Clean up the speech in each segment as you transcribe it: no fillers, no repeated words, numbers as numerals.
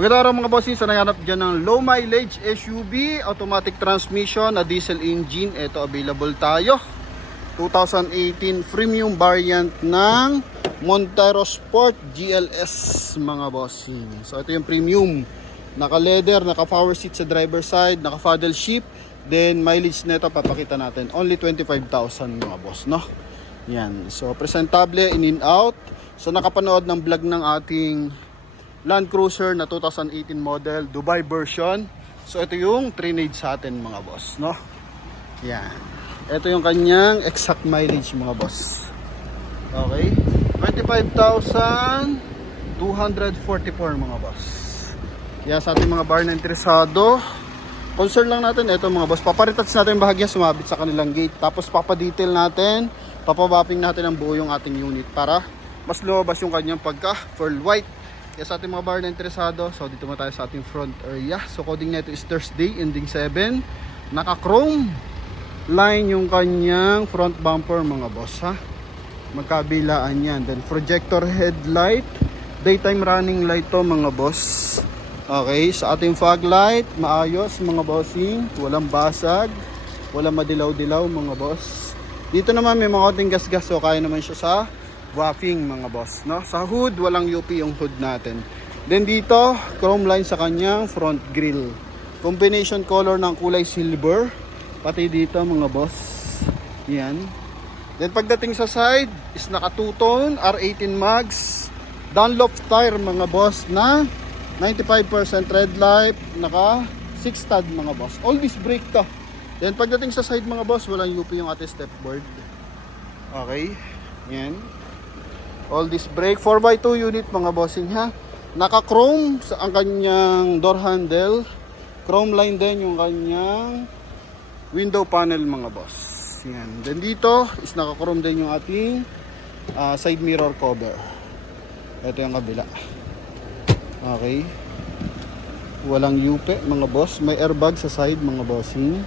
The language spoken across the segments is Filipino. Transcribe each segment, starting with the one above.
Magandang araw mga bossing, sa nanganap dyan ng low mileage SUV, automatic transmission na diesel engine. Ito available tayo, 2018 premium variant ng Montero Sport GLS mga bossing. So ito yung premium, naka leather, naka power seat sa driver side, naka paddle shift. Then mileage nito papakita natin, only 25,000 mga boss, no? Yan, so presentable in and out. So nakapanood ng vlog ng ating Land Cruiser na 2018 model, Dubai version. So ito yung trinade sa atin mga boss, no? Yan. Ito yung kanyang exact mileage mga boss. Okay? 25,244 mga boss. Kaya sa ating mga bar na interesado, concern lang natin ito mga boss. Paparitats natin bahagya sumabit sa kanilang gate. Tapos papadetail natin, papabapping natin ang buo yung ating unit para mas lumabas yung kanyang pagka pearl white. Kaya sa ating mga bar na interesado, so dito mo tayo sa ating front area. So coding nito is Thursday, ending 7. Naka chrome line yung kanyang front bumper mga boss, ha. Magkabilaan yan. Then projector headlight, daytime running light to mga boss. Okay, sa ating fog light, maayos mga bossing, walang basag, walang madilaw-dilaw mga boss. Dito naman may mga konting gas-gas, so kaya naman siya sa wrapping mga boss, no? Sa hood, walang UP yung hood natin. Then dito, chrome line sa kanyang front grille. Combination color ng kulay silver, pati dito mga boss. Yan. Then pagdating sa side, is naka two-tone, R18 mags, Dunlop tire mga boss na 95% red light, naka 6 stud mga boss. All this brake to. Then pagdating sa side mga boss, walang UP yung ating stepboard. Okay. Yan. All this brake, 4x2 unit mga bossing, ha. Naka chrome sa ang kanyang door handle. Chrome line din yung kanyang window panel mga boss. Yan. Then dito is naka chrome din yung ating side mirror cover. Ito yung kabila. Okay. Walang UP mga boss. May airbag sa side mga bossing.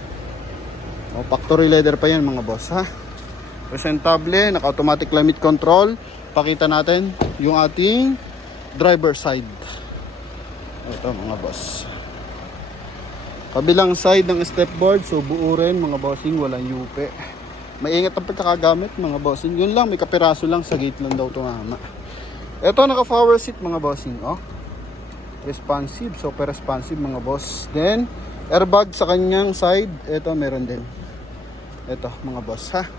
Factory leather pa yan mga boss, ha. Presentable, naka automatic climate control. Pakita natin yung ating driver side. Ito mga boss. Kabilang side ng stepboard, so buo rin mga bossing, walang UP. Maingat ang pagkakagamit mga bossing. Yun lang, may kapiraso lang sa gate lang daw tumama. Ito naka power seat mga bossing, oh. Responsive, super responsive mga boss. Then airbag sa kanyang side, ito meron din. Ito mga boss, ha.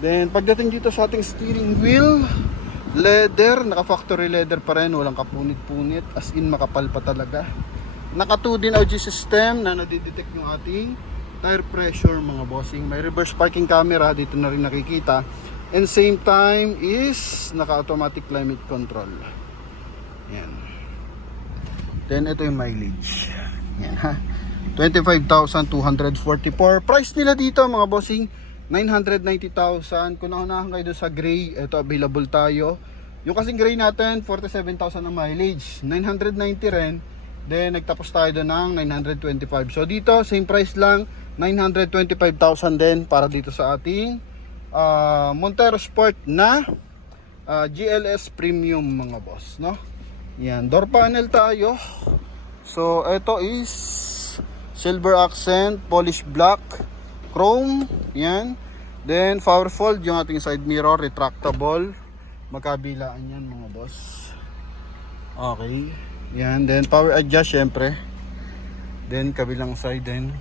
Then pagdating dito sa ating steering wheel, leather, naka factory leather pa rin, walang kapunit-punit, as in makapal pa talaga. Naka 2 din audio system na nadidetect yung ating tire pressure mga bossing. May reverse parking camera, dito na rin nakikita. And same time is naka automatic climate control. Yan. Then ito yung mileage. Yan, ha. 25,244. Price nila dito mga bossing, 990,000. Kung naunahan kayo doon sa gray, ito available tayo. Yung kasing gray natin, 47,000 ang mileage, 990 rin. Then nagtapos tayo doon ng 925. So dito, same price lang, 925,000 din para dito sa ating Montero Sport na GLS Premium mga boss, no? Yan, door panel tayo. So ito is silver accent, polish black, chrome, yan. Then power fold yung ating side mirror, retractable. Magkabilaan yan mga boss. Okay. Yan, then power adjust syempre. Then kabilang side din.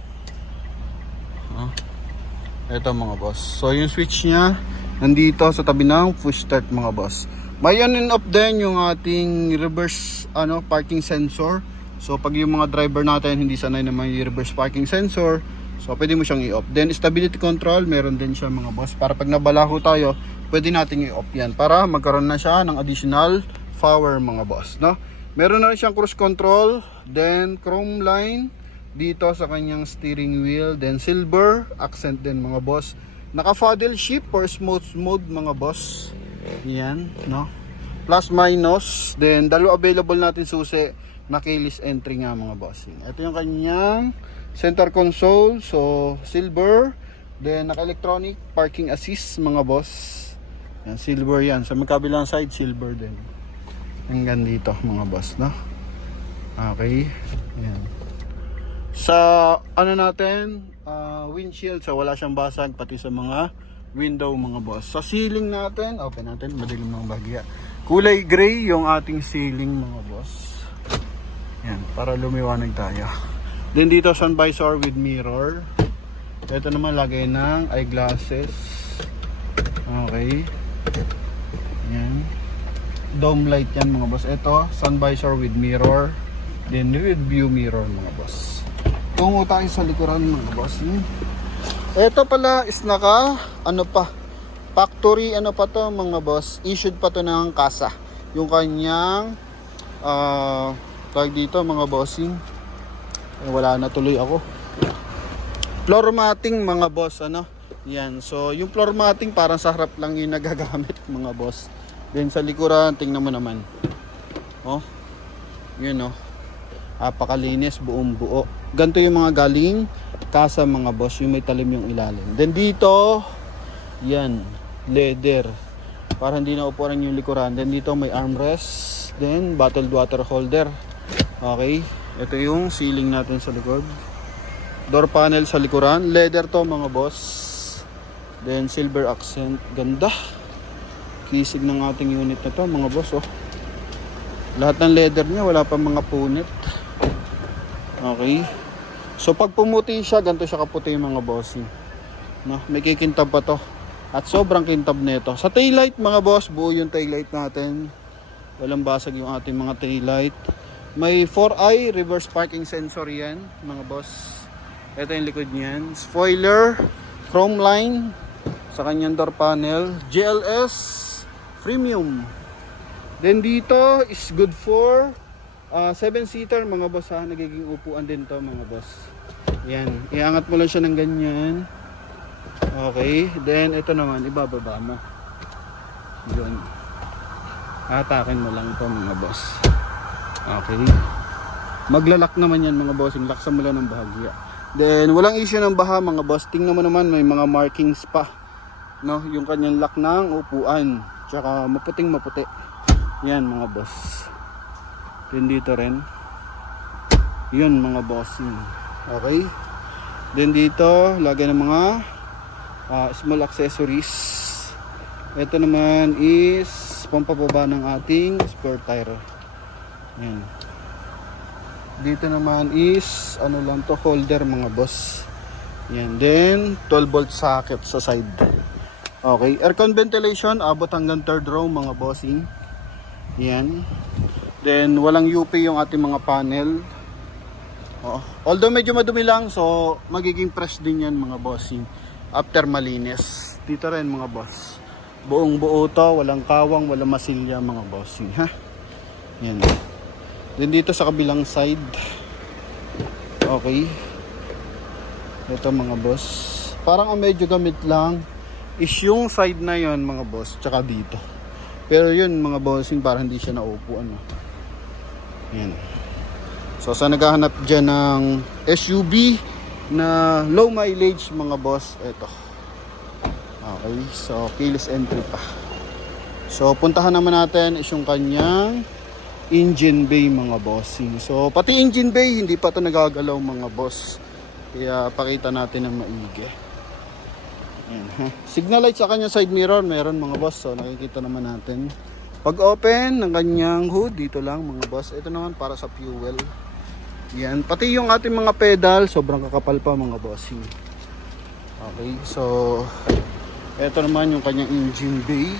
Ito mga boss. So yung switch niya nandito sa tabi ng push start mga boss. May on and off din yung ating reverse parking sensor. So pag yung mga driver natin hindi sanay na may reverse parking sensor, so pwede mo siyang i-off. Then stability control, meron din siya mga boss. Para pag nabalaho tayo, pwede nating i-off yan. Para magkaroon na siya ng additional power mga boss, no? Meron na rin siyang cruise control. Then chrome line dito sa kanyang steering wheel. Then silver accent din mga boss. Naka paddle shift for smooth mode mga boss. Yan, no? Plus minus. Then dalawa available natin susi na keyless entry nga mga bossing. Ito yung kanyang center console, so silver. Then naka electronic parking assist mga boss. Yan, silver yan. Sa magkabilang side, silver din. Hanggang dito mga boss, no? Okay. Yan. Sa ano natin, windshield, so wala siyang basag, pati sa mga window mga boss. Sa ceiling natin, open natin, madilim ng bahagya. Kulay gray yung ating ceiling mga boss. Yan, para lumiwanag tayo. Then dito sun visor with mirror. Ito naman lagay ng eyeglasses. Okay. Yan. Dome light yan mga boss. Ito, sun visor with mirror. Then with view mirror mga boss. Tungo tayo sa likuran mga boss. Ito pala is naka ano pa, factory ano pa to mga boss. Issued pa to ng kasa. Yung kanyang tawag dito mga bossing. Wala na tuloy ako. Floor matting mga boss ano. Yan. So yung floor matting parang sa harap lang yung nagagamit mga boss. Then sa likuran tingnan mo naman. Oh. Yun oh. Apakalinis, buong buo. Ganito yung mga galing kasa mga boss, yung may talim yung ilalim. Then dito, yan, leather. Para hindi na upuan yung likuran. Then dito may armrest. Then bottled water holder. Okay. Ito yung ceiling natin sa likod. Door panel sa likuran. Leather to mga boss. Then silver accent. Ganda. Kisig ng ating unit na to mga boss. Oh. Lahat ng leather niya, wala pa mga punit. Okay. So pag pumuti siya, ganito siya kaputi yung mga bossing. No, may kikintab pa to. At sobrang kintab nito. Sa taillight mga boss, buo yung taillight natin. Walang basag yung ating mga taillight. May 4i reverse parking sensor yan, mga boss. Ito yung likod niyan. Spoiler, chrome line sa kanyang door panel. GLS premium. Then dito is good for 7-seater mga boss ha. Nagiging upuan din to mga boss. Yan. Iangat mo lang siya ng ganyan. Okay. Then ito naman. Ibababa mo. Yun. Atakin mo lang to mga boss. Okay. Maglalak naman yan mga boss. Laksan mo lang ng bahagya. Then walang issue ng baha mga boss. Tingnan mo naman may mga markings pa. No? Yung kanyang lock ng upuan. Tsaka maputing maputi. Yan mga boss. Then dito rin. Yun mga bossing. Okay. Then dito, lagay ng mga small accessories. Ito naman is pampababa ng ating spare tire. Yan. Dito naman is ano lang to, holder mga boss. Yan. Then 12 volt socket sa side. Okay. Aircon ventilation, abot hanggang third row mga bossing. Yan. Then walang UP yung ating mga panel. Although medyo madumi lang, so magiging fresh din yan mga bossing after malinis. Dito rin mga boss, buong buo to, walang kawang, walang masilya mga bossing ha. Yan. Then dito sa kabilang side. Okay. Ito mga boss, parang ang medyo gamit lang is yung side na yon mga boss, tsaka dito. Pero yun mga bossing, parang hindi siya naupuan. Yan. So sa naghahanap dyan ng SUV na low mileage mga boss, ito. Okay, so keyless entry pa. So puntahan naman natin is yung kanyang engine bay mga bossing. So pati engine bay hindi pa ito nagagalaw mga boss. Kaya pakita natin ng maigi. Yan, ha? Signal light sa kanyang side mirror meron mga boss. So nakikita naman natin. Pag open ng kanyang hood, dito lang mga boss. Ito naman para sa fuel. Yan. Pati yung ating mga pedal, sobrang kakapal pa mga bossing. Okay. So, ito naman yung kanyang engine bay.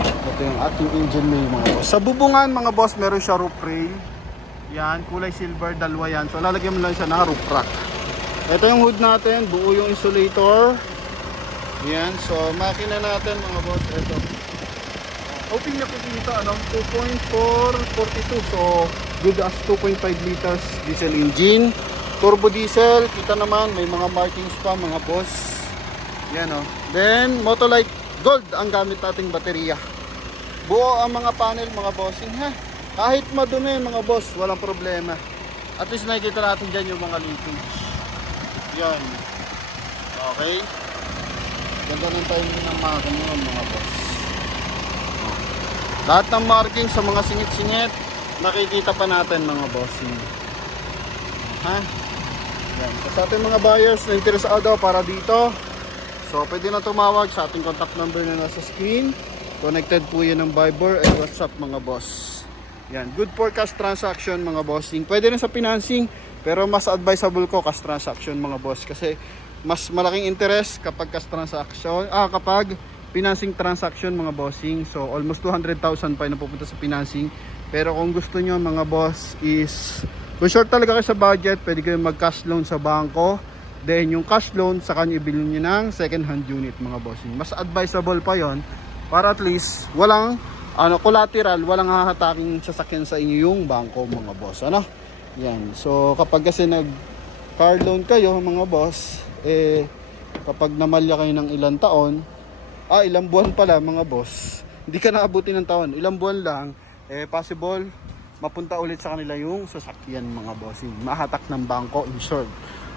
Ito yung ating engine bay mga boss. Sa bubungan mga boss, meron siya roof rail. Yan. Kulay silver, dalawa yan. So, lalagyan mo lang siya ng roof rack. Ito yung hood natin. Buo yung insulator. Yan, so makina natin mga boss, ito. Open niya po dito, ano, 2.442, so good as 2.5 liters diesel engine. Turbo diesel, kita naman, may mga markings pa mga boss. Yan o. Then, Motolite Gold ang gamit nating baterya. Buo ang mga panel mga bossing ha. Kahit madumi mga boss, walang problema. At least nakikita natin dyan yung mga leakage. Yan. Okay. Ganda ng timing ng makina yun mga boss. Lahat ng marking sa mga singit-singit, nakikita pa natin mga bossing. Ha? Yan. Sa ating mga buyers na interesado para dito, so pwede na tumawag sa ating contact number na nasa screen. Connected po yan ng Viber and WhatsApp mga boss. Yan. Good for cash transaction mga bossing. Pwede rin sa financing, pero mas advisable ko cash transaction mga boss. Kasi mas malaking interest kapag cash transaction, kapag financing transaction mga bossing. So almost 200,000 pa yung napupunta sa financing. Pero kung gusto nyo mga boss is, kung short talaga kayo sa budget, pwede kayo mag cash loan sa bangko. Then yung cash loan, saka nyo ibili nyo ng second hand unit mga bossing. Mas advisable pa yon para at least walang collateral, walang hahataking sasakyan sa inyo yung bangko mga boss. Yan. So kapag kasi nag car loan kayo mga boss, kapag namalya kayo ng ilang taon, ilang buwan pala mga boss, hindi ka naabuti ng taon, ilang buwan lang, possible mapunta ulit sa kanila yung sasakyan mga bossing. Mahatak ng bangko in short.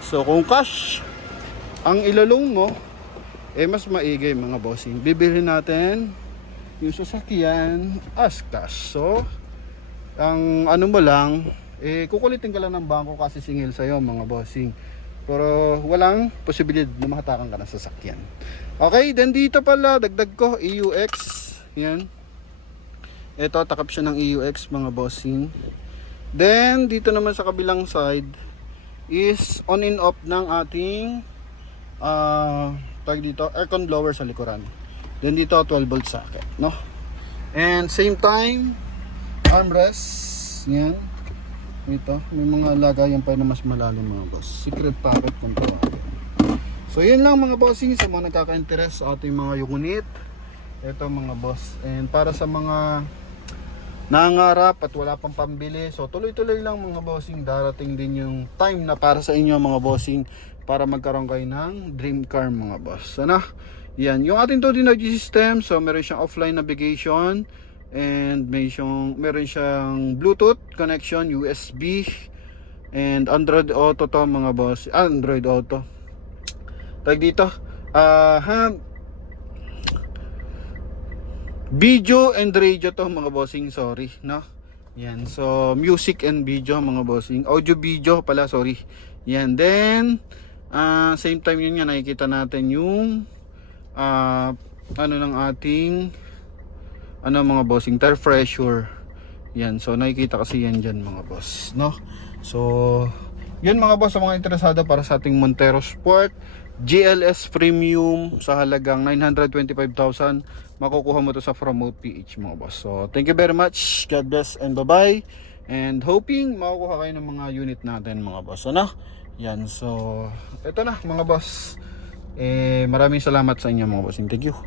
So kung cash ang ilalong mo, mas maigay mga bossing. Bibili natin yung sasakyan as cash. So ang ano mo lang, kukulitin ka lang ng bangko kasi singil sa'yo mga bossing. Pero walang posibilidad na mahatakan ka ng sasakyan. Okay, then dito pala dagdag ko EUX. Yan. Ito, takap siya ng EUX mga bossing. Then dito naman sa kabilang side is on and off ng ating tag dito, aircon blower sa likuran. Then dito 12 volt socket, no? And same time armrest. Yan. Ito, may mga lagayan pa na mas malalim mga boss. Secret pocket kung tawagin. So yun lang mga bossing sa mga nagkaka-interest sa ating mga unit. Ito mga boss. And para sa mga nangarap at wala pang pambili, so tuloy-tuloy lang mga bossing. Darating din yung time na para sa inyo mga bossing para magkaroon kayo ng dream car mga boss. Yan, yung ating 2D energy system, so meron siyang offline navigation and meron siyang Bluetooth connection, USB and Android Auto to mga boss. Android Auto. Tag dito, video and radio to mga bossing, sorry, no? Yan, so music and video mga bossing. Audio video pala, sorry. Yan, then same time yun nga nakikita natin yung ng ating mga bossing tire pressure. Yan, so nakikita kasi yan dyan mga boss, no? So yun mga boss, sa mga interesado para sa ating Montero Sport GLS Premium sa halagang 925,000, makukuha mo to sa Promote PH mga boss. So thank you very much, God bless and bye bye, and hoping makukuha kayo ng mga unit natin mga boss. Yan, so ito na mga boss. Maraming salamat sa inyo mga bossing. Thank you.